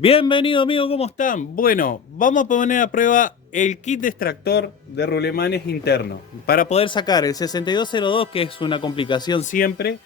Bienvenido amigo, ¿cómo están? Bueno, vamos a poner a prueba el kit de extractor de rulemanes interno para poder sacar el 6202, que es una complicación siempre,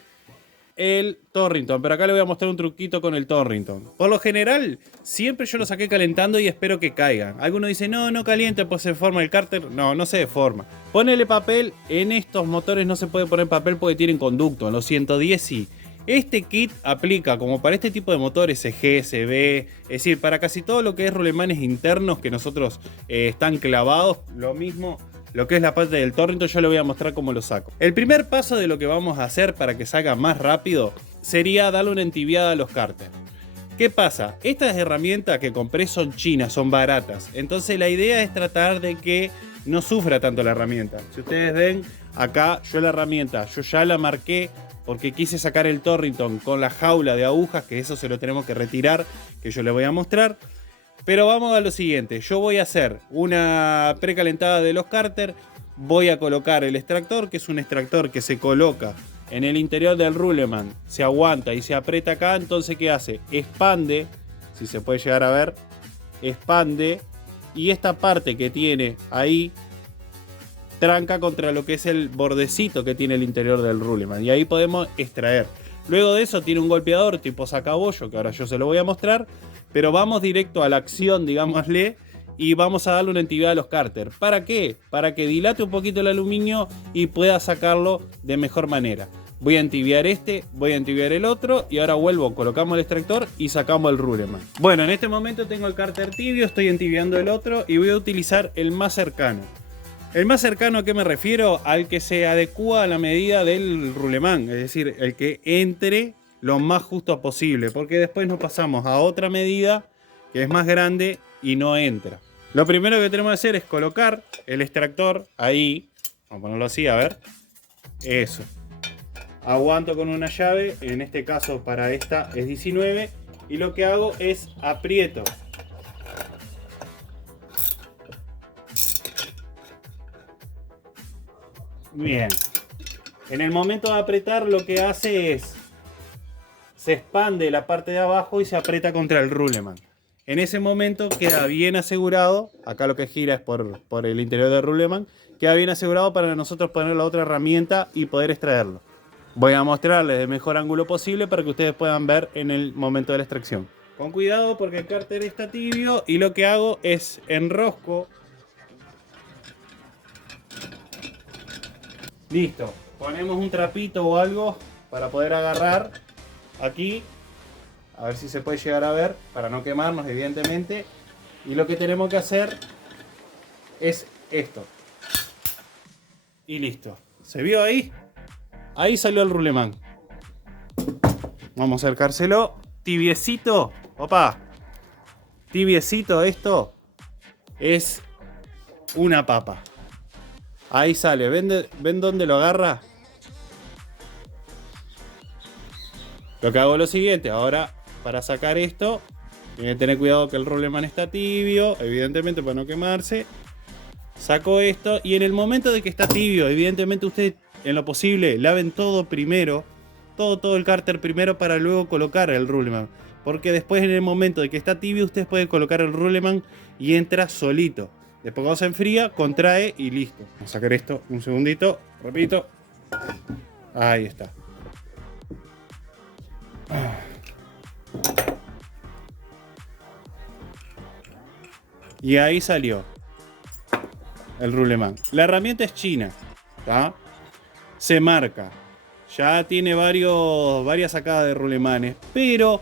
el Torrington. Pero acá le voy a mostrar un truquito con el Torrington. Por lo general, siempre yo lo saqué calentando y espero que caigan. Algunos dicen, no caliente, pues se deforma el cárter. No se deforma. Ponele papel. En estos motores no se puede poner papel porque tienen conducto. En los 110 sí. Este kit aplica como para este tipo de motores CG, CB, es decir, para casi todo lo que es rulemanes internos que nosotros están clavados, lo mismo. Lo que es la parte del Torrington, yo le voy a mostrar cómo lo saco. El primer paso de lo que vamos a hacer para que salga más rápido sería darle una entibiada a los cárteres. ¿Qué pasa? Estas herramientas que compré son chinas, son baratas. Entonces la idea es tratar de que no sufra tanto la herramienta. Si ustedes ven, acá yo la herramienta, yo ya la marqué porque quise sacar el Torrington con la jaula de agujas, que eso se lo tenemos que retirar, que yo les voy a mostrar. Pero vamos a lo siguiente, yo voy a hacer una precalentada de los cárter, voy a colocar el extractor, que es un extractor que se coloca en el interior del ruleman, se aguanta y se aprieta acá, entonces ¿qué hace? Expande, si se puede llegar a ver, expande, y esta parte que tiene ahí tranca contra lo que es el bordecito que tiene el interior del ruleman, y ahí podemos extraer. Luego de eso tiene un golpeador tipo sacabollo, que ahora yo se lo voy a mostrar. Pero vamos directo a la acción, digámosle, y vamos a darle una entibiada a los cárter. ¿Para qué? Para que dilate un poquito el aluminio y pueda sacarlo de mejor manera. Voy a entibiar este, voy a entibiar el otro, y ahora vuelvo, colocamos el extractor y sacamos el ruleman. Bueno, en este momento tengo el cárter tibio, estoy entibiando el otro y voy a utilizar el más cercano. El más cercano, ¿a qué me refiero? Al que se adecua a la medida del ruleman, es decir, el que entre lo más justo posible, porque después nos pasamos a otra medida que es más grande y no entra. Lo primero que tenemos que hacer es colocar el extractor ahí, vamos a ponerlo así, a ver, eso. Aguanto con una llave, en este caso para esta es 19, y lo que hago es aprieto. Bien. En el momento de apretar lo que hace es se expande la parte de abajo y se aprieta contra el ruleman. En ese momento queda bien asegurado, acá lo que gira es por el interior del ruleman, queda bien asegurado para nosotros poner la otra herramienta y poder extraerlo. Voy a mostrarles el mejor ángulo posible para que ustedes puedan ver en el momento de la extracción. Con cuidado porque el cárter está tibio y lo que hago es enrosco. Listo, ponemos un trapito o algo para poder agarrar aquí, a ver si se puede llegar a ver, para no quemarnos evidentemente. Y lo que tenemos que hacer es esto. Y listo. ¿Se vio ahí? Ahí salió el ruleman. Vamos a acercárselo. Tibiecito. Opa. Tibiecito esto. Es una papa. Ahí sale. ¿Ven dónde lo agarra? Lo que hago es lo siguiente, ahora para sacar esto, tienen que tener cuidado que el ruleman está tibio, evidentemente para no quemarse. Saco esto y en el momento de que está tibio, evidentemente ustedes en lo posible laven todo primero, todo el cárter primero para luego colocar el ruleman. Porque después en el momento de que está tibio ustedes pueden colocar el ruleman y entra solito. Después cuando se enfría, contrae y listo. Vamos a sacar esto un segundito, repito. Ahí está. Y ahí salió el ruleman. La herramienta es china, ¿tá? Se marca. Ya tiene varias sacadas de rulemanes. Pero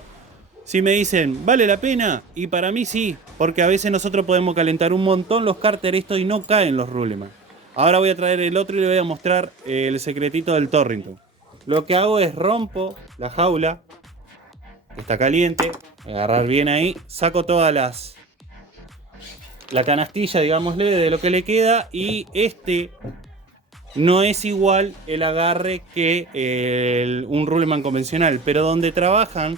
si me dicen, ¿vale la pena? Y para mí sí, porque a veces nosotros podemos calentar un montón los cárter esto y no caen los rulemanes. Ahora voy a traer el otro y le voy a mostrar el secretito del Torrington. Lo que hago es rompo la jaula, que está caliente, agarrar bien ahí, saco todas la canastilla, digámosle, de lo que le queda, y este no es igual el agarre que un ruleman convencional, pero donde trabaja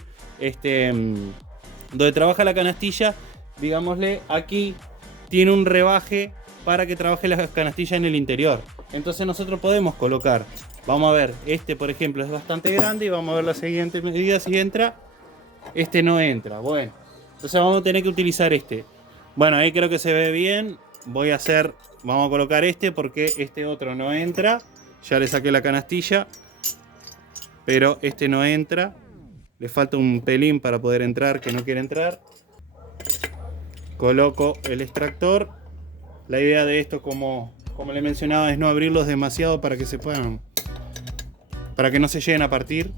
la canastilla, digámosle, aquí tiene un rebaje para que trabaje la canastilla en el interior. Entonces nosotros podemos colocar, vamos a ver, este por ejemplo es bastante grande y vamos a ver la siguiente medida si entra. Este no entra, bueno, Entonces vamos a tener que utilizar este. Bueno, ahí creo que se ve bien. Vamos a colocar este porque este otro no entra. Ya le saqué la canastilla, pero este no entra. Le falta un pelín para poder entrar, que no quiere entrar. Coloco el extractor. La idea de esto, como le mencionaba, es no abrirlos demasiado para que se puedan, para que no se lleguen a partir.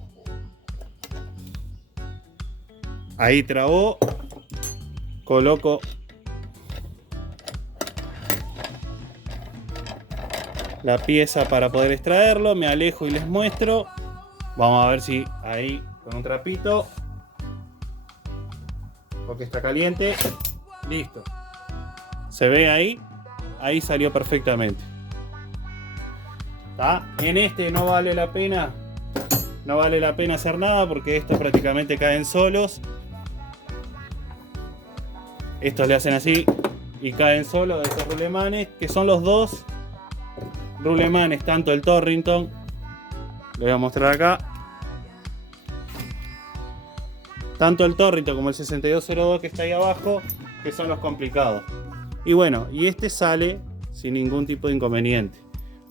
Ahí trabó. Coloco la pieza para poder extraerlo. Me alejo y les muestro. Vamos a ver si ahí con un trapito, porque está caliente. Listo. Se ve ahí. Ahí salió perfectamente. ¿Tá? En este no vale la pena. No vale la pena hacer nada porque estos prácticamente caen solos. Estos le hacen así y caen solos de estos rulemanes, que son los dos rulemanes, tanto el Torrington, les voy a mostrar acá, tanto el Torrington como el 6202 que está ahí abajo, que son los complicados. Y bueno, y este sale sin ningún tipo de inconveniente.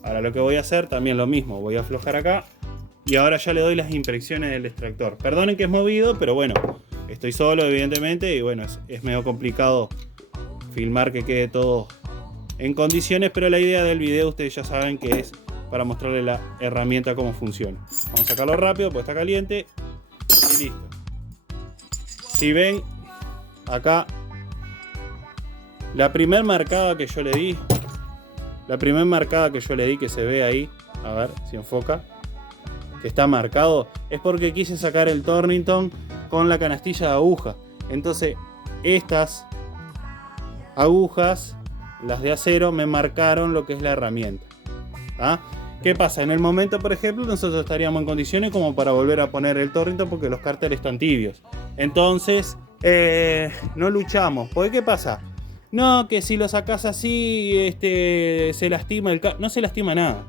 Ahora lo que voy a hacer también lo mismo, voy a aflojar acá y ahora ya le doy las impresiones del extractor. Perdonen que es movido, pero bueno, estoy solo evidentemente y bueno, es medio complicado filmar que quede todo en condiciones, pero la idea del video ustedes ya saben que es para mostrarles la herramienta cómo funciona. Vamos a sacarlo rápido porque está caliente y listo. Si ven acá la primer marcada que yo le di, que se ve ahí, a ver si enfoca, que está marcado, es porque quise sacar el Torrington con la canastilla de aguja. Entonces estas agujas, las de acero, me marcaron lo que es la herramienta. ¿Ah? ¿Qué pasa? En el momento, por ejemplo, nosotros estaríamos en condiciones como para volver a poner el Torrington porque los cárteres están tibios. Entonces no luchamos. ¿Por qué pasa? No, que si lo sacás así se lastima el cárter. No se lastima nada.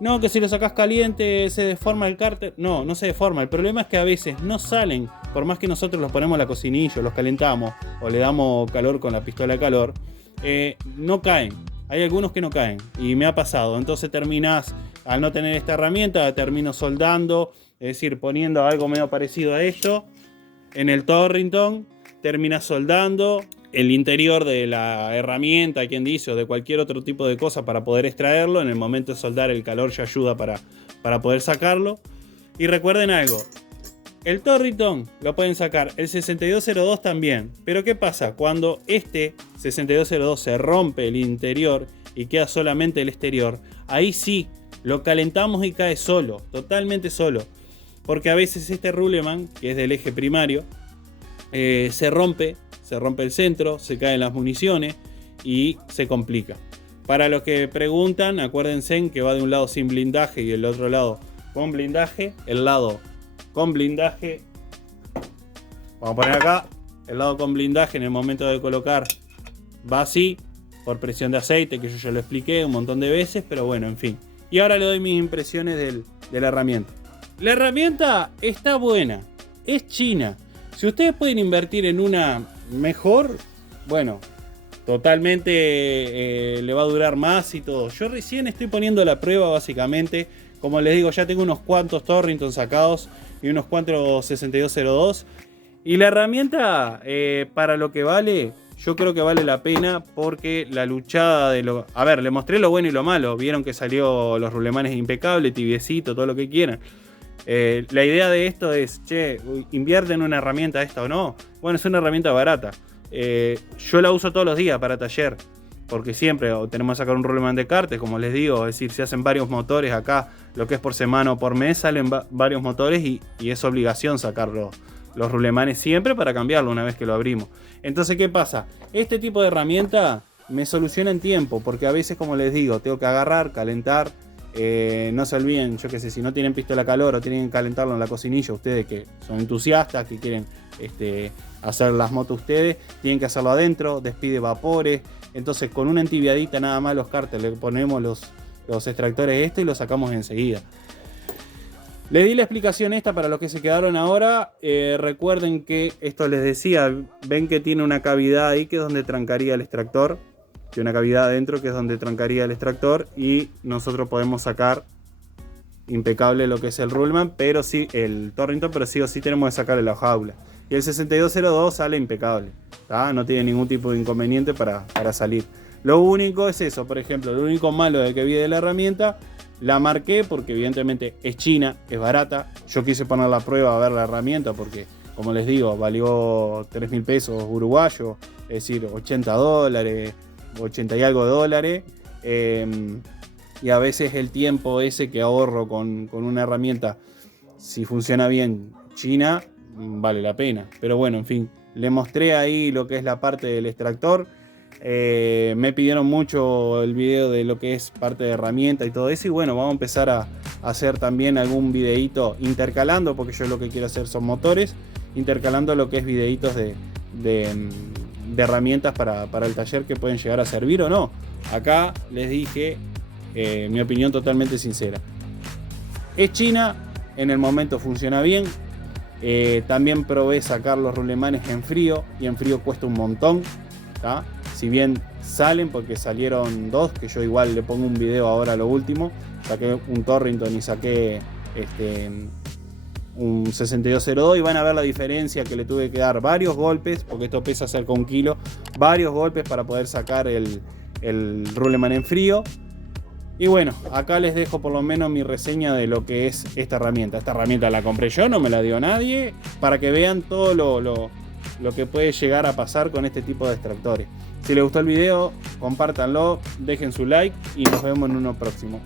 No, que si lo sacás caliente se deforma el cárter. No, no se deforma. El problema es que a veces no salen, por más que nosotros los ponemos a la cocinilla, los calentamos o le damos calor con la pistola de calor, no caen. Hay algunos que no caen y me ha pasado. Entonces terminás, al no tener esta herramienta, termino soldando, es decir, poniendo algo medio parecido a esto en el Torrington. Terminas soldando el interior de la herramienta, quien dice, o de cualquier otro tipo de cosa para poder extraerlo. En el momento de soldar, el calor ya ayuda para poder sacarlo. Y recuerden algo, el Torrington lo pueden sacar, el 6202 también. Pero ¿qué pasa? Cuando este 6202 se rompe el interior y queda solamente el exterior, ahí sí, lo calentamos y cae solo, totalmente solo. Porque a veces este ruleman, que es del eje primario, se rompe el centro, se caen las municiones y se complica. Para los que preguntan, acuérdense que va de un lado sin blindaje y el otro lado con blindaje. El lado con blindaje, vamos a poner acá, el lado con blindaje en el momento de colocar va así, por presión de aceite, que yo ya lo expliqué un montón de veces, pero bueno, en fin. Y ahora le doy mis impresiones de la herramienta. La herramienta está buena, es china. Si ustedes pueden invertir en una mejor, bueno, totalmente le va a durar más y todo. Yo recién estoy poniendo la prueba básicamente. Como les digo, ya tengo unos cuantos Torrington sacados y unos cuantos 6202. Y la herramienta, para lo que vale, yo creo que vale la pena porque la luchada de lo... A ver, le mostré lo bueno y lo malo. Vieron que salió los rulemanes impecable, tibiecito, todo lo que quieran. La idea de esto es, che, invierte en una herramienta esta o no. Bueno, es una herramienta barata. Yo la uso todos los días para taller, porque siempre tenemos que sacar un ruleman de cárter, como les digo. Es decir, se hacen varios motores acá, lo que es por semana o por mes, salen varios motores y es obligación sacar los rulemanes siempre para cambiarlo una vez que lo abrimos. Entonces, ¿qué pasa? Este tipo de herramienta me soluciona en tiempo, porque a veces, como les digo, tengo que agarrar, calentar. No se olviden, yo qué sé, si no tienen pistola a calor o tienen que calentarlo en la cocinilla, ustedes que son entusiastas, que quieren hacer las motos ustedes, tienen que hacerlo adentro, despide vapores. Entonces con una entibiadita nada más los cárteres, le ponemos los extractores y lo sacamos enseguida. Le di la explicación esta para los que se quedaron ahora. Recuerden que esto les decía, ven que tiene una cavidad ahí que es donde trancaría el extractor. Tiene una cavidad adentro que es donde trancaría el extractor y nosotros podemos sacar impecable lo que es el Ruhlmann, pero sí el Torrington, pero sí o sí tenemos que sacarle la jaula. Y el 6202 sale impecable, ¿tá? No tiene ningún tipo de inconveniente para salir. Lo único es eso, por ejemplo, lo único malo de que vi de la herramienta, la marqué porque evidentemente es china, es barata. Yo quise poner la prueba a ver la herramienta porque, como les digo, valió 3.000 pesos uruguayos, es decir, 80 dólares, 80 y algo de dólares. Y a veces el tiempo ese que ahorro con una herramienta, si funciona bien china, vale la pena. Pero bueno, en fin, le mostré ahí lo que es la parte del extractor. Me pidieron mucho el video de lo que es parte de herramienta y todo eso, y bueno, vamos a empezar a hacer también algún videito intercalando, porque yo lo que quiero hacer son motores, intercalando lo que es videitos de herramientas para el taller que pueden llegar a servir o no. Acá les dije mi opinión totalmente sincera. Es china, en el momento funciona bien. También probé sacar los rulemanes en frío, y en frío cuesta un montón, ¿tá? Si bien salen, porque salieron dos, que yo igual le pongo un video ahora a lo último, saqué un Torrington y saqué un 6202 y van a ver la diferencia, que le tuve que dar varios golpes, porque esto pesa cerca de 1 kilo, varios golpes para poder sacar el Ruhlmann en frío. Y bueno, acá les dejo por lo menos mi reseña de lo que es esta herramienta. Esta herramienta la compré yo, no me la dio nadie, para que vean todo lo que puede llegar a pasar con este tipo de extractores. Si les gustó el video, compártanlo, dejen su like y nos vemos en uno próximo.